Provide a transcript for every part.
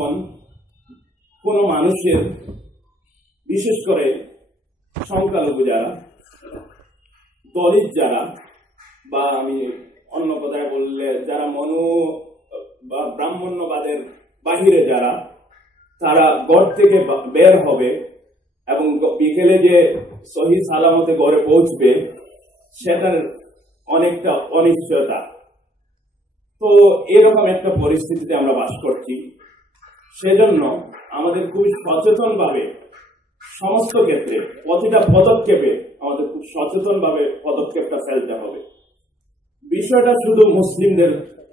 যখন কোনো মানুষের, বিশেষ করে সংখ্যালঘু যারা, দলিত যারা, বা আমি অন্য কথায় বললে যারা বা ব্রাহ্মণ্যবাদের বাহিরে যারা, তারা ঘর থেকে বের হবে এবং বিকেলে যে সহি সালামতে ঘরে পৌঁছবে, সেটার অনেকটা অনিশ্চয়তা। তো এরকম একটা পরিস্থিতিতে আমরা বাস করছি। সেজন্য আমাদের খুবই সচেতন ভাবে সমস্ত ক্ষেত্রে, প্রতিটা পদক্ষেপে আমাদের খুব সচেতন ভাবে পদক্ষেপটা ফেলতে হবে। বিষয়টা শুধু মুসলিমদের,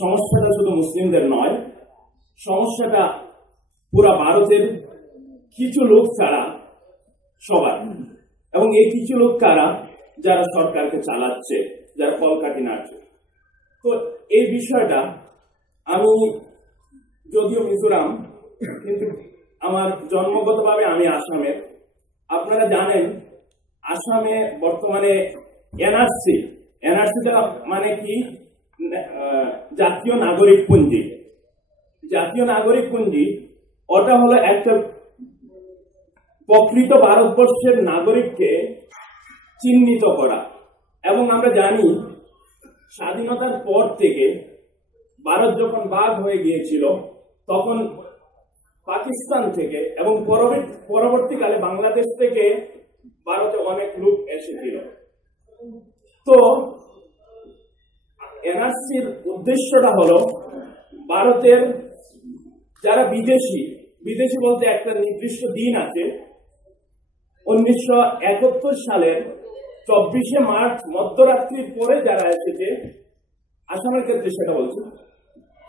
সমস্যাটা শুধু মুসলিমদের নয়, সমস্যাটা পুরা ভারতের কিছু লোক ছাড়া সবার। এবং এই কিছু লোক কারা? যারা সরকারকে চালাচ্ছে, যারা কলকাঠি নাড়ছে। তো এই বিষয়টা, আমি যদিও মিজোরাম, কিন্তু আমার জন্মগতভাবে আমি আসামের। আপনারা জানেন আসামে বর্তমানে এনআরসি মানে কি, জাতীয় নাগরিক পঞ্জি। জাতীয় নাগরিক পঞ্জি ওটা হলো একটা প্রকৃত ভারতবর্ষের নাগরিককে চিহ্নিত করা। এবং আমরা জানি স্বাধীনতার পর থেকে ভারত যখন ভাগ হয়ে গিয়েছিল, তখন পাকিস্তান থেকে এবং পরবর্তীকালে বাংলাদেশ থেকে ভারতে অনেক লোক এসেছিল। তো এনআরসির উদ্দেশ্যটা হলো ভারতের যারা বিদেশি বলতে একটা নির্দিষ্ট দিন আছে, 1971 সালের 24শে মার্চ মধ্যরাত্রির পরে যারা এসেছে, আসামের ক্ষেত্রে সেটা বলছি,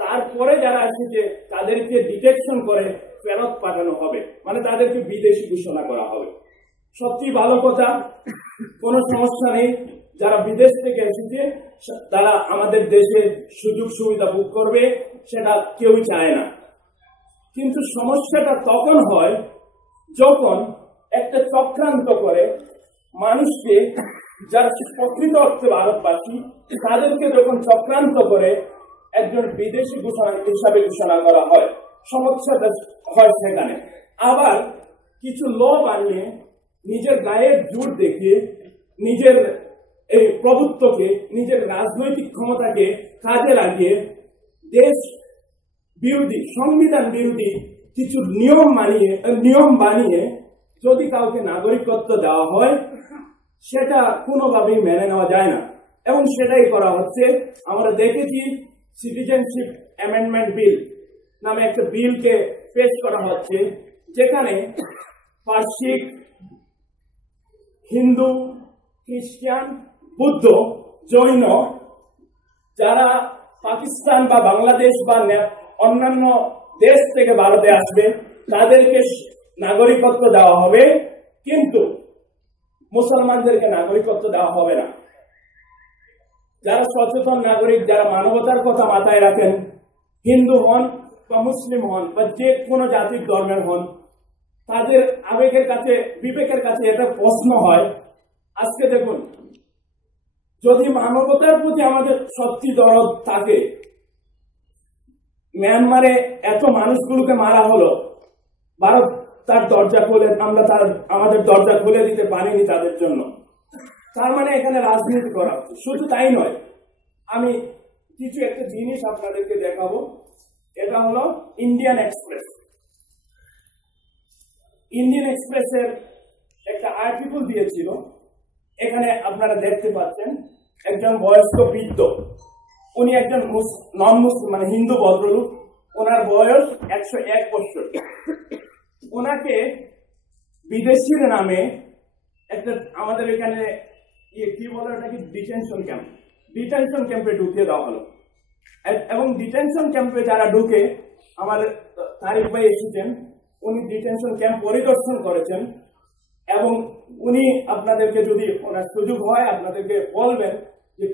তারপরে যারা এসেছে তাদেরকে ডিটেকশন করে ফেরত পাঠানো হবে, মানে তাদেরকে বিদেশি ঘোষণা করা হবে। সবচেয়ে ভালো কথা, কোনো সমস্যা নেই। যারা বিদেশ থেকে এসেছে তারা আমাদের দেশে সুযোগ সুবিধা ভোগ করবে, সেটা কেউই চায় না। কিন্তু সমস্যাটা তখন হয় যখন একটা চক্রান্ত করে মানুষকে, যারা প্রকৃত অর্থে ভারতবাসী, তাদেরকে যখন চক্রান্ত করে একজন বিদেশি হিসাবে ঘোষণা করা হয়, সমস্যাটা হয় সেখানে। আবার কিছু ল বানিয়ে নিজের গায়ের জোর দেখিয়ে নিজের এই প্রভুত্বকে, নিজের রাজনৈতিক ক্ষমতাকে কাজে লাগিয়ে দেশ বিরোধী, সংবিধান বিরোধী কিছু নিয়ম বানিয়ে যদি কাউকে নাগরিকত্ব দেওয়া হয়, সেটা কোনোভাবেই মেনে নেওয়া যায় না। এবং সেটাই করা হচ্ছে। আমরা দেখেছি সিটিজেনশিপ অ্যামেন্ডমেন্ট বিল নামে একটা বিলকে পেশ করা হচ্ছে, যেখানে পার্সিক, হিন্দু, খ্রিস্টান, বৌদ্ধ, জৈন যারা পাকিস্তান বা বাংলাদেশ বা অন্যান্য দেশ থেকে ভারতে আসবে, তাদেরকে নাগরিকত্ব দেওয়া হবে, কিন্তু মুসলমানদেরকে নাগরিকত্ব দেওয়া হবে না। যারা সচেতন নাগরিক, যারা মানবতার কথা মাথায় রাখেন, হিন্দু হন বা মুসলিম হন বা যে কোনো জাতির ধর্মের হন, তাদের আবেগের কাছে, বিবেকের কাছে এটা প্রশ্ন হয়। আজকে দেখুন, যদি মানবতার প্রতি আমাদের সত্যি দরদ থাকে, মিয়ানমারে এত মানুষগুলোকে মারা হলো, ভারত তার দরজা খুলে, আমরা আমাদের দরজা খুলে দিতে পারিনি তাদের জন্য। তার মানে এখানে রাজনীতি করা হচ্ছে। শুধু তাই নয়, আমি কিছু একটা জিনিস আপনাদেরকে দেখাবো। এটা হলো ইন্ডিয়ান এক্সপ্রেসের একটা আর্টিকেল দিয়েছিল। এখানে আপনারা দেখতে পাচ্ছেন একজন বয়স্ক বৃদ্ধ, উনি একজন নন মুসলিম মানে হিন্দু ভদ্রলোক, ওনার বয়স 101 বছর। ওনাকে বিদেশির নামে একটা, আমাদের এখানে কি বলে ওটাকে, ডিটেনশন ক্যাম্পে ঢুকিয়ে দেওয়া হলো। এবং ডিটেনশন ক্যাম্পে যারা ঢুকে, আমার তারিক ভাই এসেছেন, উনি ডিটেনশন ক্যাম্প পরিদর্শন করেছেন, এবং উনি আপনাদেরকে, যদি ওনার সুযোগ হয়, আপনাদেরকে বলবেন যে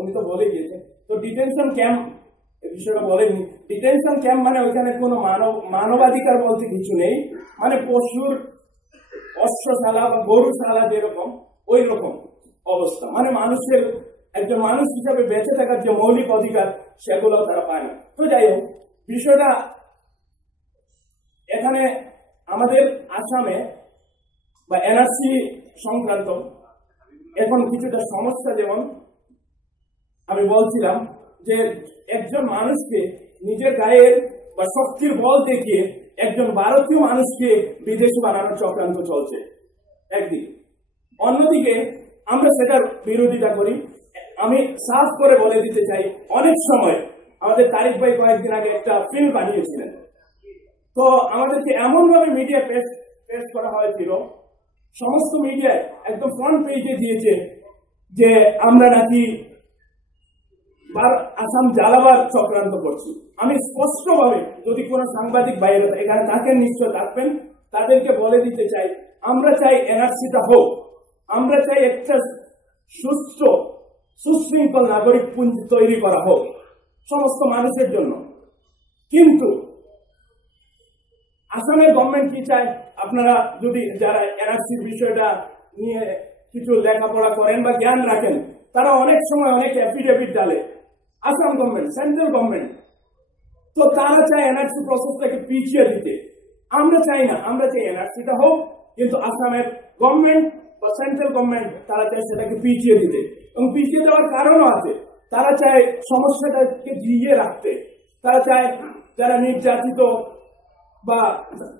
উনি তো বলে গিয়েছেন। তো ডিটেনশন ক্যাম্প বিষয়টা বলেননি। ডিটেনশন ক্যাম্প মানে ওইখানে কোনো মানবাধিকার বলতে কিছু নেই, মানে পশুর অশ্বশালা বা গরুশালা যেরকম, ওই রকম অবস্থা। মানে মানুষের, একজন মানুষ হিসাবে বেঁচে থাকার যে মৌলিক অধিকার, সেগুলো তারা পায় না। তো যাই হোক, বিষয়টা এখানে আমাদের আসামে বা এনআরসি সংক্রান্ত এখন কিছুটা সমস্যা, যেমন আমি বলছিলাম যে একজন মানুষকে নিজের গায়ের বা শক্তির বল দেখিয়ে একজন ভারতীয় মানুষকে বিদেশি বানানোর চক্রান্ত চলছে একদিকে। অন্যদিকে আমরা সেটার বিরোধিতা করি। আমি সাফ করে বলে দিতে চাই, অনেক সময় আমাদের তারিক ভাই কয়েকদিন আগে একটা ফিল্ম বানিয়েছিলেন, তো আমাদেরকে এমন ভাবে মিডিয়া পেশ করা হয়েছিল, সমস্ত মিডিয়ায় একদম ফ্রন্ট পেজে দিয়েছে যে আমরা নাকি আসাম জ্বালাবার চক্রান্ত করছি। আমি স্পষ্টভাবে, যদি কোনো সাংবাদিক বাইরে এখানে থাকেন, নিশ্চয় থাকবেন, তাদেরকে বলে দিতে চাই, আমরা চাই এনআরসিটা হোক, আমরা চাই একটা সুস্থ সুশৃঙ্খল নাগরিক পুঞ্জি তৈরি করা হোক সমস্ত মানুষের জন্য। কিন্তু আসামের গভর্নমেন্ট কি চায়, আপনারা যদি যারা এনআরসির বিষয়টা নিয়ে কিছু লেখাপড়া করেন বা জ্ঞান রাখেন, তারা অনেক সময় অনেক অ্যাফিডেভিট ডালে আসাম গভর্নমেন্ট, সেন্ট্রাল গভর্নমেন্ট, তো তারা চায় এনআরসি প্রসেসটাকে পিছিয়ে দিতে। আমরা চাই না, আমরা চাই এনআরসিটা হোক, কিন্তু আসামের গভর্নমেন্ট বা সেন্ট্রাল গভর্নমেন্ট তারা চায় সেটাকে পিছিয়ে দিতে, এবং পিছিয়ে দেওয়ার কারণও আছে। তারা চায় সমস্যাটাকে জিইয়ে রাখতে, তারা চায় যারা নির্যাতিত বা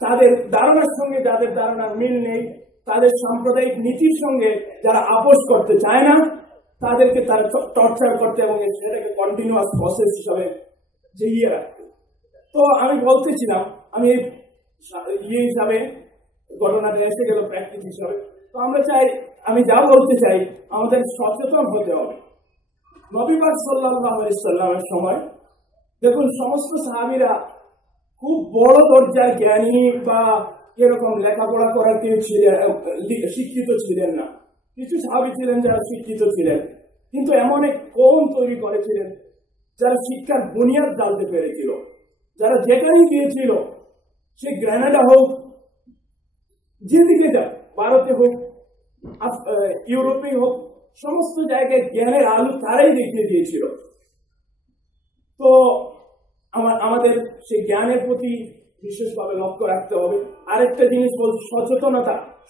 তাদের ধারণার সঙ্গে যাদের ধারণার মিল নেই, তাদের সাম্প্রদায়িক নীতির সঙ্গে যারা আপোষ করতে চায় না, তাদেরকে তারা টর্চার করতে এবং সেটাকে কন্টিনিউয়াস প্রসেস হিসাবে জিইয়ে রাখতে। তো আমি বলতেছিলাম, আমি ইয়ে হিসাবে ঘটনাটা এসে গেল প্র্যাকটিস হিসাবে, তো আমরা চাই, আমি যা বলতে চাই, আমাদের সচেতন হতে হবে। নবী পাক সাল্লাল্লাহু আলাইহি সাল্লামের সময় দেখুন, সমস্ত সাহাবীরা খুব বড় দরজার জ্ঞানী বা এরকম লেখাপড়া করার কেউ ছিলেন, শিক্ষিত ছিলেন না। কিছু সাহাবী ছিলেন যারা শিক্ষিত ছিলেন, কিন্তু এমন এক কওম তৈরি করেছিলেন যারা শিক্ষার বুনিয়াদ জানতে পেরেছিল, যারা যেখানেই গিয়েছিল, সে গ্রানাডা হোক, যেদিকে যায়, ভারতে হোক, ইউরোপে হোক, সমস্ত জায়গায় জ্ঞানের আলো তারাই দেখিয়ে দিয়েছিল। তো আমাদের সেই জ্ঞানের প্রতি বিশেষভাবে লক্ষ্য রাখতে হবে। আরেকটা জিনিস বলছি,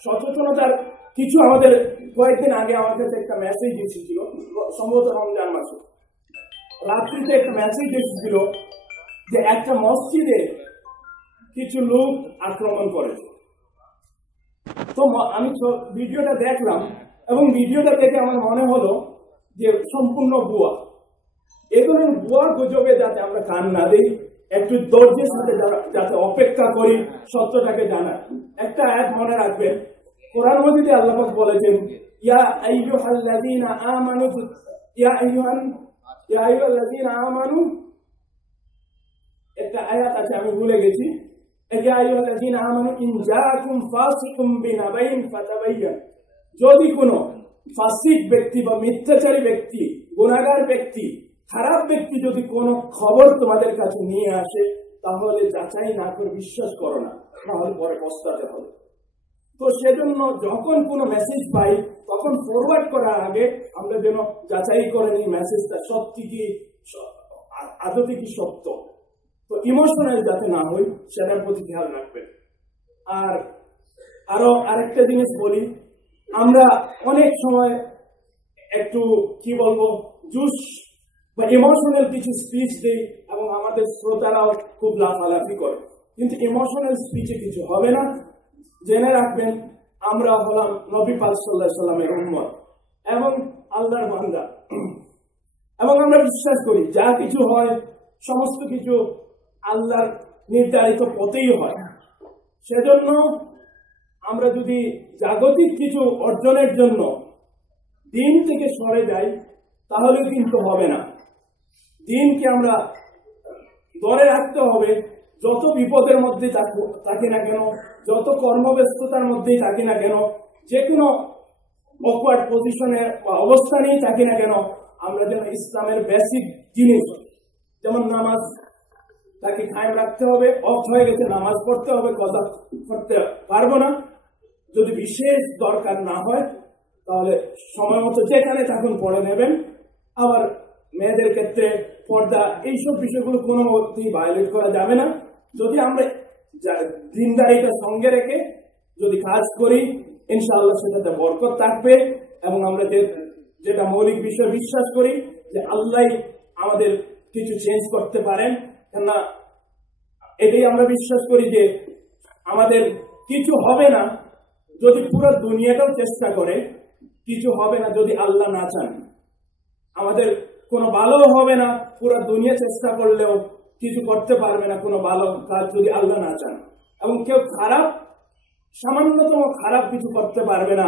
সচেতনতার কিছু আমাদের কয়েকদিন আগে আমার কাছে একটা মেসেজ এসেছিল, সম্ভবত রমজান মাসে রাত্রিতে একটা মেসেজ এসেছিল যে একটা মসজিদে কিছু লোক আক্রমণ করেছে। তো আমি ভিডিওটা দেখলাম, এবং ভিডিওটা দেখে আমার মনে হলো যে সম্পূর্ণ ভুয়া। এই ধরনের ভুয়া গুজবে যাতে আমরা কান না দিই, একটু ধৈর্যের সাথে যাতে অপেক্ষা করি সত্যটাকে জানার। একটা আয়াত মনে রাখবেন, কোরআন মাজিদে আল্লাহ পাক বলেছেন, ইয়া আইয়ুহাল্লাযীনা আমানু, একটা আয়াত আছে আমি ভুলে গেছি, যদি কোনো ফাসিক ব্যক্তি বা মিথ্যাচারী ব্যক্তি, গুনাহগার ব্যক্তি, খারাপ ব্যক্তি যদি কোনো খবর তোমাদের কাছে নিয়ে আসে, তাহলে যাচাই না করে বিশ্বাস করো না, তাহলে পরে পস্তাতে হবে। তো সেজন্য যখন কোনো মেসেজ পাই, তখন ফরওয়ার্ড করার আগে আমরা যেন যাচাই করে নিই মেসেজটা সত্যি কি, আদতে কি সত্য। তো ইমোশনাল যাতে না হই, সেটার প্রতি খেয়াল রাখবেন। আর আরেকটা জিনিস বলি, আমরা অনেক সময় একটু কি বলবো, জুস বা ইমোশনাল কিছু স্পিচ দিই, এবং আমাদের শ্রোতারাও খুব লাফালাফি করে, কিন্তু ইমোশনাল স্পিচে কিছু হবে না। জেনে রাখবেন, আমরা হলাম নবী পাক সাল্লাল্লাহু আলাইহি সাল্লামের উম্মত এবং আল্লাহর বান্দা, এবং আমরা বিশ্বাস করি যা কিছু হয় সমস্ত কিছু আল্লাহর নির্ধারিত পথেই হয়। সেজন্য আমরা যদি জাগতিক কিছু অর্জনের জন্য দিন থেকে সরে যাই, তাহলে কিন্তু হবে না। দিনকে আমরা ধরে রাখতে হবে, যত বিপদের মধ্যে থাকি না কেন, যত কর্মব্যস্ততার মধ্যেই থাকি না কেন, যে কোনো অকওয়ার্ড পজিশনে বা অবস্থানেই থাকি না কেন, আমরা যেন ইসলামের বেসিক জিনিস, যেমন নামাজ, তাকে কায়েম রাখতে হবে। অফ হয়ে গেছে, নামাজ পড়তে হবে, কথা করতে পারবো না, যদি বিশেষ দরকার না হয় তাহলে সময় মতো যেখানে থাকুন পড়ে নেবেন। আবার মেয়েদের ক্ষেত্রে পর্দা, এইসব বিষয়গুলো কোনো মতেই ভায়োলেট করা যাবে না। যদি আমরা দিনদারিটা সঙ্গে রেখে যদি কাজ করি ইনশাআল্লাহ সেটাতে বরকত থাকবে। এবং আমরা যেটা মৌলিক বিষয় বিশ্বাস করি যে আল্লাহ আমাদের কিছু চেঞ্জ করতে পারেন, কেননা এটাই আমরা বিশ্বাস করি যে আমাদের কিছু হবে না যদি পুরো দুনিয়াটাও চেষ্টা করে, কিছু হবে না যদি আল্লাহ না চান। আমাদের কোনো ভালো হবে না পুরো দুনিয়া চেষ্টা করলেও কিছু করতে পারবে না কোনো ভালো কাজ যদি আল্লাহ না চান। এবং কেউ খারাপ, সামান্যতম খারাপ কিছু করতে পারবে না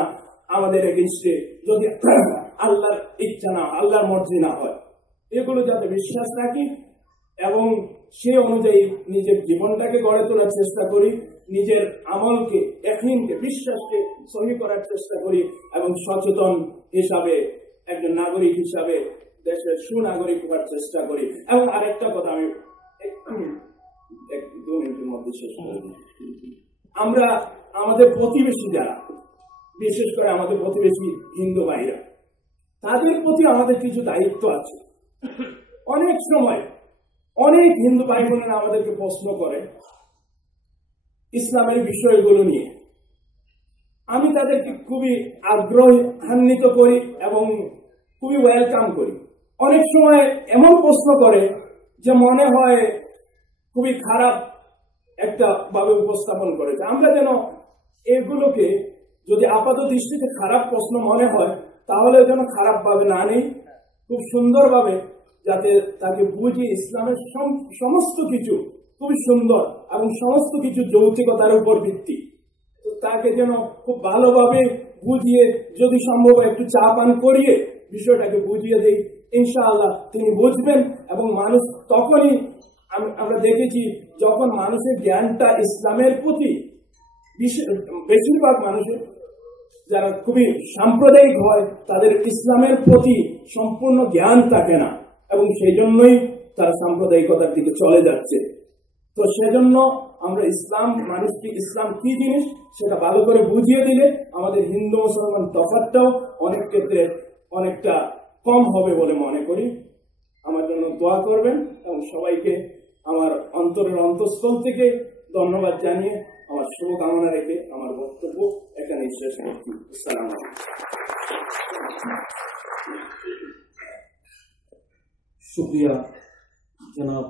আমাদের এগেইনস্টে যদি আল্লাহর ইচ্ছা না, আল্লাহর মর্জি না হয়। এগুলো যাতে বিশ্বাস রাখি এবং সে অনুযায়ী নিজের জীবনটাকে গড়ে তোলার চেষ্টা করি, নিজের আমলকে, ইয়াকিনকে, বিশ্বাসকে সহি করার চেষ্টা করি এবং সচেতন হিসাবে একজন নাগরিক হিসাবে দেশের সুনাগরিক হওয়ার চেষ্টা করি। এবং আরেকটা কথা আমি একটু 2 মিনিটের মধ্যে শেষ করে দিই। আমরা আমাদের প্রতিবেশী যারা, বিশেষ করে আমাদের প্রতিবেশী হিন্দু ভাইরা, তাদের প্রতি আমাদের কিছু দায়িত্ব আছে। অনেক সময় অনেক হিন্দু ভাই বোনেরা আমাদেরকে প্রশ্ন করে ইসলামের বিষয়গুলো নিয়ে। আমি তাদেরকে খুবই আগ্রহান্বিত করি এবং খুবই ওয়েলকাম করি। অনেক সময় এমন প্রশ্ন করে যে মনে হয় খুবই খারাপ একটা ভাবে উপস্থাপন করেছে। আমরা যেন এগুলোকে যদি আপাত দৃষ্টিতে খারাপ প্রশ্ন মনে হয় তাহলে যেন খারাপ ভাবে না নেই, খুব সুন্দরভাবে যাতে তাকে বুঝি ইসলামের সমস্ত কিছু খুবই সুন্দর এবং সমস্ত কিছু যৌক্তিকতার উপর ভিত্তি। তো তাকে যেন খুব ভালোভাবে বুঝিয়ে, যদি সম্ভব একটু চা পান করিয়ে বিষয়টাকে বুঝিয়ে দেই, ইনশাআল্লাহ তিনি বুঝবেন। এবং মানুষ তখনই, আমরা দেখেছি যখন মানুষের জ্ঞানটা ইসলামের প্রতি, বেশিরভাগ মানুষের যারা খুবই সাম্প্রদায়িক হয় তাদের ইসলামের প্রতি সম্পূর্ণ জ্ঞান থাকে না এবং সেই জন্যই তারা সাম্প্রদায়িকতার দিকে চলে যাচ্ছে। তো সেজন্য আমরা মানুষকে ইসলাম কি জিনিস সেটা ভালো করে বুঝিয়ে দিলে আমাদের হিন্দু মুসলমান তফাৎটাও অনেক ক্ষেত্রে অনেকটা কম হবে বলে মনে করি। আমার জন্য দোয়া করবেন এবং সবাইকে আমার অন্তরের অন্তঃস্থল থেকে ধন্যবাদ জানিয়ে আমার শুভকামনা রেখে আমার বক্তব্য এখানে শেষ করছি। আসসালামু আলাইকুম। শুকরিয়া জনাব